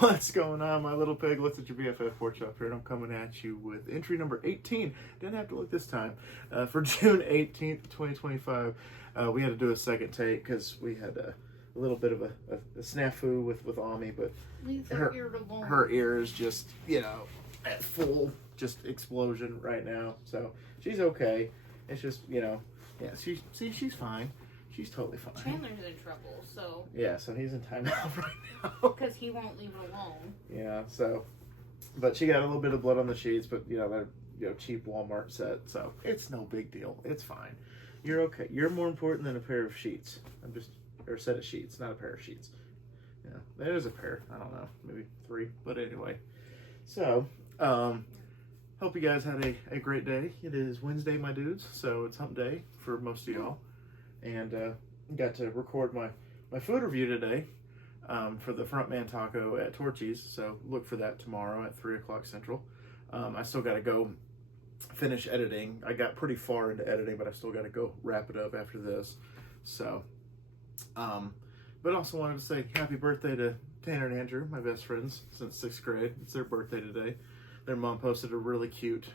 What's going on, my little piglets? It's your BFF Pork Chop here, and I'm coming at you with entry number 18. Didn't have to look this time. For June 18th, 2025, we had to do a second take because we had a little bit of a snafu with Ami, but her ear is just, at full just explosion right now. So she's okay. It's just, she's fine. She's totally fine. Chandler's in trouble, so... Yeah, so he's in timeout right now. Because he won't leave her alone. Yeah, so... But she got a little bit of blood on the sheets, but, they're, cheap Walmart set, so it's no big deal. It's fine. You're okay. You're more important than a pair of sheets. Or a set of sheets, not a pair of sheets. Yeah, there's a pair. I don't know. Maybe 3, but anyway. So, hope you guys had a great day. It is Wednesday, my dudes, so it's hump day for most of y'all. And got to record my food review today for the Frontman Taco at Torchy's. So look for that tomorrow at 3 o'clock Central. I still got to go finish editing. I got pretty far into editing, but I still got to go wrap it up after this. So, but also wanted to say happy birthday to Tanner and Andrew, my best friends since 6th grade. It's their birthday today. Their mom posted a really cute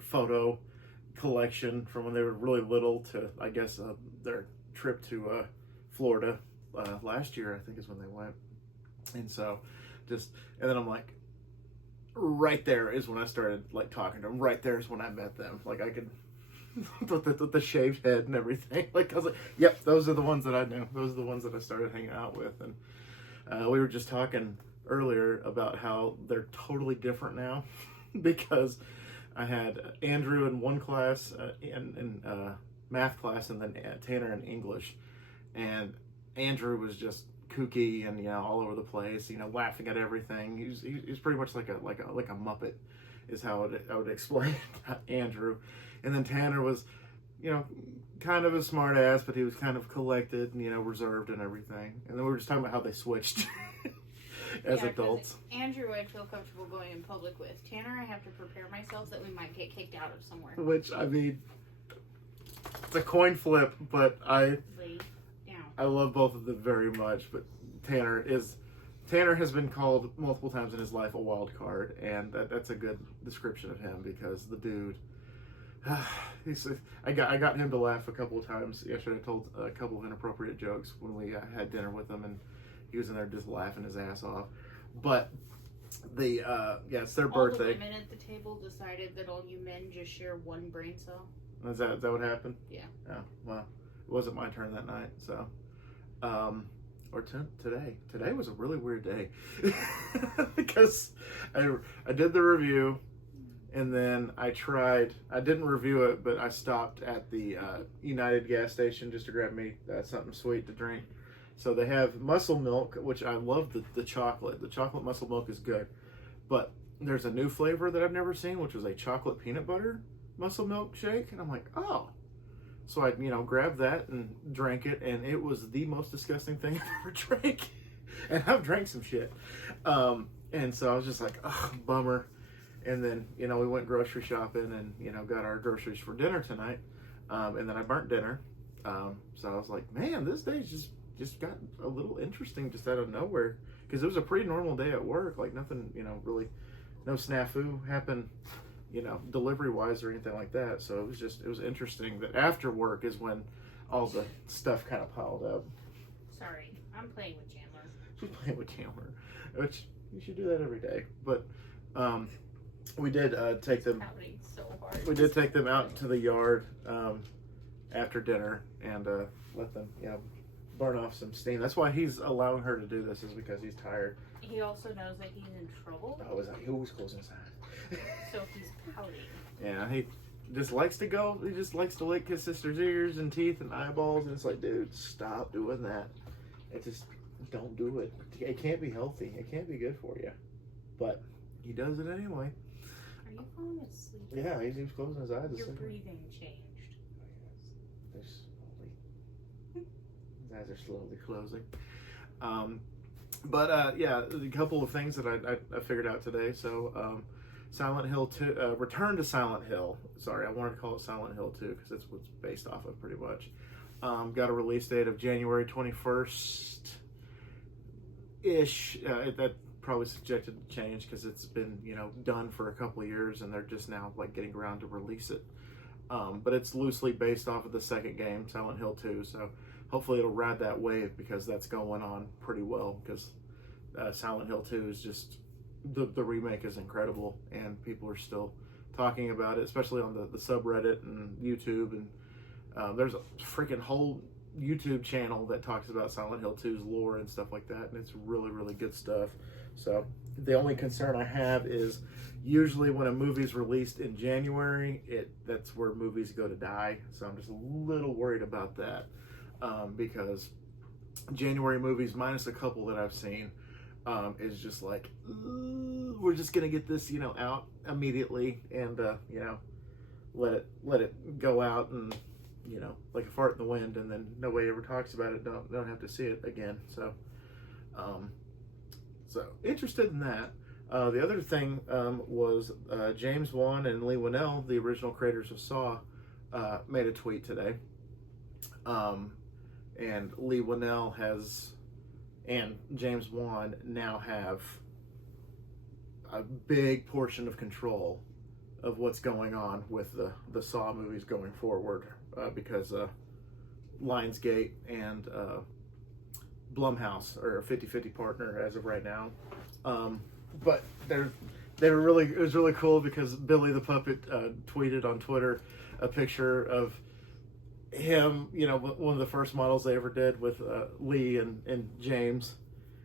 photo collection from when they were really little to, I guess, their trip to Florida last year, I think is when they went. And so and then I'm like, right there is when I started talking to them. Right there is when I met them. I could, with the shaved head and everything. I was like, yep, those are the ones that I knew. Those are the ones that I started hanging out with. And we were just talking earlier about how they're totally different now because I had Andrew in one class, in math class, and then Tanner in English. And Andrew was just kooky and all over the place, laughing at everything. He's pretty much like a Muppet, is how I would explain Andrew. And then Tanner was, kind of a smart ass, but he was kind of collected and reserved and everything. And then we were just talking about how they switched. As adults. Andrew I feel comfortable going in public with. Tanner I have to prepare myself that we might get kicked out of somewhere. Which, I mean, it's a coin flip, but I love both of them very much. But Tanner has been called multiple times in his life a wild card, and that's a good description of him because the dude, I got him to laugh a couple of times yesterday. I told a couple of inappropriate jokes when we had dinner with him, and he was in there just laughing his ass off. But it's their birthday. All the women at the table decided that all you men just share one brain cell. Is that what happened? Yeah. Oh, well, it wasn't my turn that night, so. Today. Today was a really weird day. Because I did the review, and then I didn't review it, but I stopped at the United gas station just to grab me something sweet to drink. So they have muscle milk, which I love the chocolate. The chocolate muscle milk is good. But there's a new flavor that I've never seen, which was a chocolate peanut butter muscle milk shake. And I'm like, oh. So I, grabbed that and drank it. And it was the most disgusting thing I've ever drank. And I've drank some shit. And so I was just like, oh, bummer. And then, we went grocery shopping and, got our groceries for dinner tonight. And then I burnt dinner. So I was like, man, this day's just got a little interesting just out of nowhere, because it was a pretty normal day at work, nothing, really, no snafu happened, delivery wise or anything like that. So it was interesting that after work is when all the stuff kind of piled up. Sorry, I'm playing with Chandler. She's playing with Chandler, which you should do that every day. But we did take them. So hard. We did take them out to the yard after dinner and let them, burn off some steam. That's why he's allowing her to do this, is because he's tired. He also knows that he's in trouble. Oh, he always closing his eyes. So he's pouting. Yeah, he just likes to go. He just likes to lick his sister's ears and teeth and eyeballs, and it's like, dude, stop doing that. Don't do it. It can't be healthy. It can't be good for you. But he does it anyway. Are you falling asleep? Yeah, he's closing his eyes. Your breathing changed. His eyes are slowly closing. A couple of things that I figured out today. So, Silent Hill 2, Return to Silent Hill. Sorry, I wanted to call it Silent Hill 2 because that's what it's based off of pretty much. Got a release date of January 21st. ish. That probably subjected to change because it's been, done for a couple of years and they're just now like getting around to release it. But it's loosely based off of the second game, Silent Hill 2. So hopefully it'll ride that wave because that's going on pretty well. Because Silent Hill 2 is just the remake is incredible and people are still talking about it, especially on the subreddit and YouTube. And there's a freaking whole YouTube channel that talks about Silent Hill 2's lore and stuff like that, and it's really, really good stuff. So the only concern I have is usually when a movie's released in January, that's where movies go to die. So I'm just a little worried about that because January movies, minus a couple that I've seen, is just like, we're just gonna get this, out immediately and let it go out and like a fart in the wind, and then nobody ever talks about it. Don't have to see it again. So interested in that. The other thing was James Wan and Lee Winnell, the original creators of Saw, made a tweet today. And Lee Winnell and James Wan now have a big portion of control of what's going on with the Saw movies going forward, because Lionsgate and Blumhouse are a 50-50 partner as of right now. But it was really cool because Billy the Puppet tweeted on Twitter a picture of him, one of the first models they ever did with Lee and James,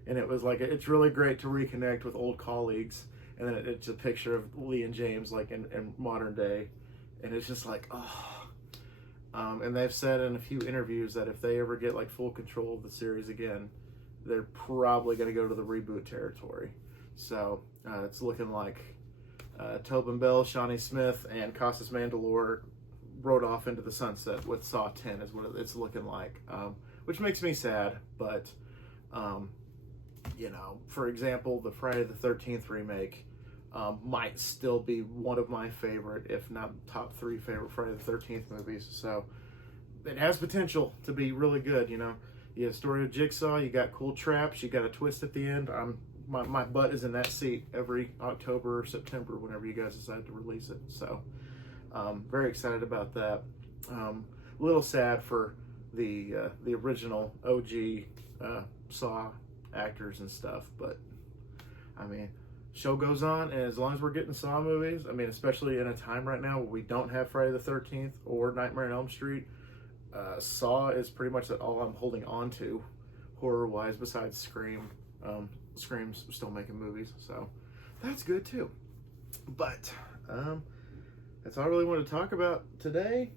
and it was like, it's really great to reconnect with old colleagues. And then it's a picture of Lee and James like in modern day, and it's just like, oh. And they've said in a few interviews that if they ever get like full control of the series again, they're probably going to go to the reboot territory. So it's looking like Tobin Bell, Shawnee Smith, and Costas Mandylor rode off into the sunset with Saw 10 is what it's looking like, which makes me sad. But for example, the Friday the 13th remake might still be one of my favorite, if not top 3 favorite Friday the 13th movies. So it has potential to be really good. You have Story of Jigsaw, you got cool traps, you got a twist at the end. My butt is in that seat every October or September whenever you guys decide to release it. So very excited about that. A little sad for the original OG Saw actors and stuff, but show goes on, and as long as we're getting Saw movies, especially in a time right now where we don't have Friday the 13th or Nightmare on Elm Street, Saw is pretty much all I'm holding on to horror wise, besides Scream. Scream's still making movies, so that's good too. But that's all I really want to talk about today.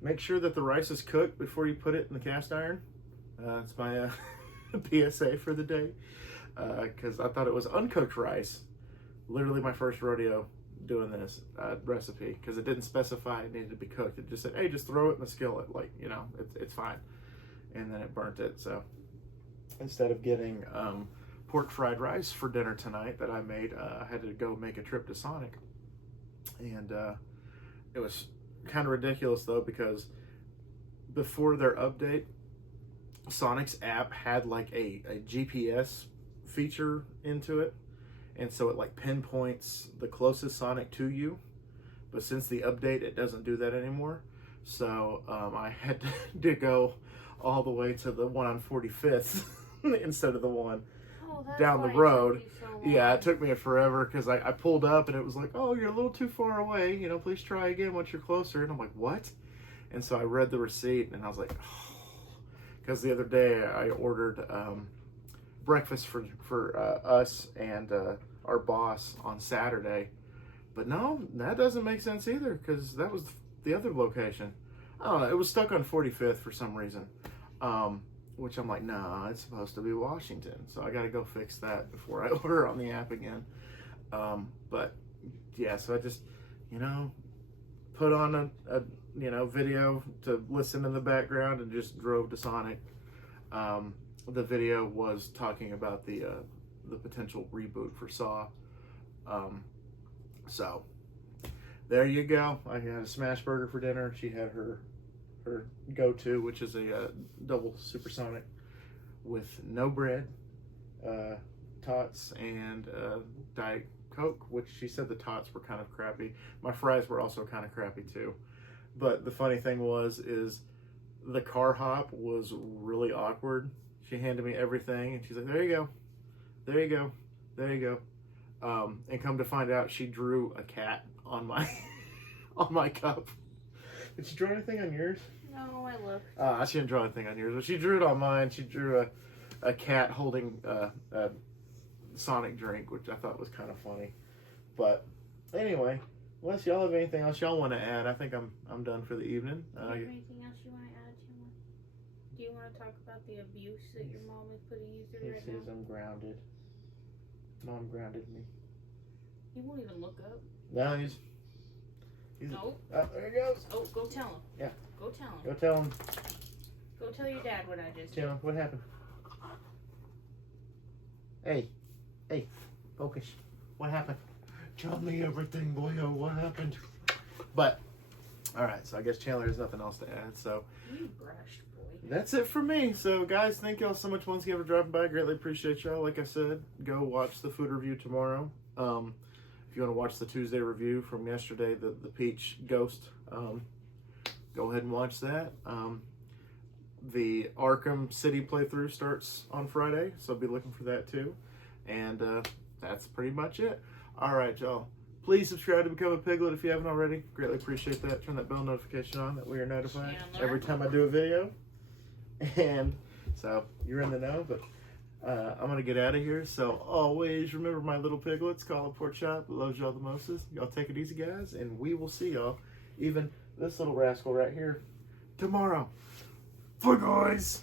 Make sure that the rice is cooked before you put it in the cast iron. It's my PSA for the day, because I thought it was uncooked rice. Literally my first rodeo doing this recipe, because it didn't specify it needed to be cooked. It just said, hey, just throw it in the skillet, it's fine. And then it burnt it. So instead of getting pork fried rice for dinner tonight that I made, I had to go make a trip to Sonic. And it was kind of ridiculous though, because before their update, Sonic's app had like a GPS feature into it, and so it like pinpoints the closest Sonic to you. But since the update, it doesn't do that anymore. So I had to go all the way to the one on 45th instead of the one down the road. Yeah, it took me forever because I pulled up and it was like, oh, you're a little too far away. Please try again once you're closer. And I'm like, what? And so I read the receipt and I was like, oh. Because the other day I ordered breakfast for us and our boss on Saturday. But no, that doesn't make sense either, because that was the other location. I don't know, it was stuck on 45th for some reason. Which I'm like, nah, it's supposed to be Washington. So I got to go fix that before I order on the app again. But yeah, so I just, put on a video to listen in the background and just drove to Sonic. The video was talking about the potential reboot for Saw. So there you go. I had a smash burger for dinner. She had her go-to, which is a double supersonic with no bread tots and Diet Coke, which she said the tots were kind of crappy. My fries were also kind of crappy too. But the funny thing is the car hop was really awkward. She handed me everything and she's like, there you go, there you go, there you go. And come to find out, she drew a cat on my on my cup. Did she draw anything on yours? No, I looked. She didn't draw anything on yours, but she drew it on mine. She drew a cat holding a Sonic drink, which I thought was kind of funny. But anyway, unless y'all have anything else y'all want to add, I think I'm done for the evening. Do you have anything else you want to add, Chandler? Do you want to talk about the abuse that your mom is putting you through right now? He says I'm grounded. Mom grounded me. He won't even look up. No, he's Nope. Oh, there he goes. Oh, go tell him. Yeah. Go tell him. Go tell him. Go tell your dad what I just did. Tell him what happened. Hey, focus. What happened? Tell me everything, boyo. What happened? But, all right. So I guess Chandler has nothing else to add. So You brushed, boy. that's it for me. So guys, thank y'all so much once again for dropping by. Greatly appreciate y'all. Like I said, go watch the food review tomorrow. If you want to watch the Tuesday review from yesterday, the Peach Ghost, go ahead and watch that. The Arkham City playthrough starts on Friday, so be looking for that too. And that's pretty much it. All right, y'all. Please subscribe to become a Piglet if you haven't already. Greatly appreciate that. Turn that bell notification on that we are notified every time I do a video. And so you're in the know, but I'm going to get out of here. So always remember, my little piglets, call a pork chop, loves y'all the mostest. Y'all take it easy, guys, and we will see y'all, even this little rascal right here, tomorrow. Bye, guys.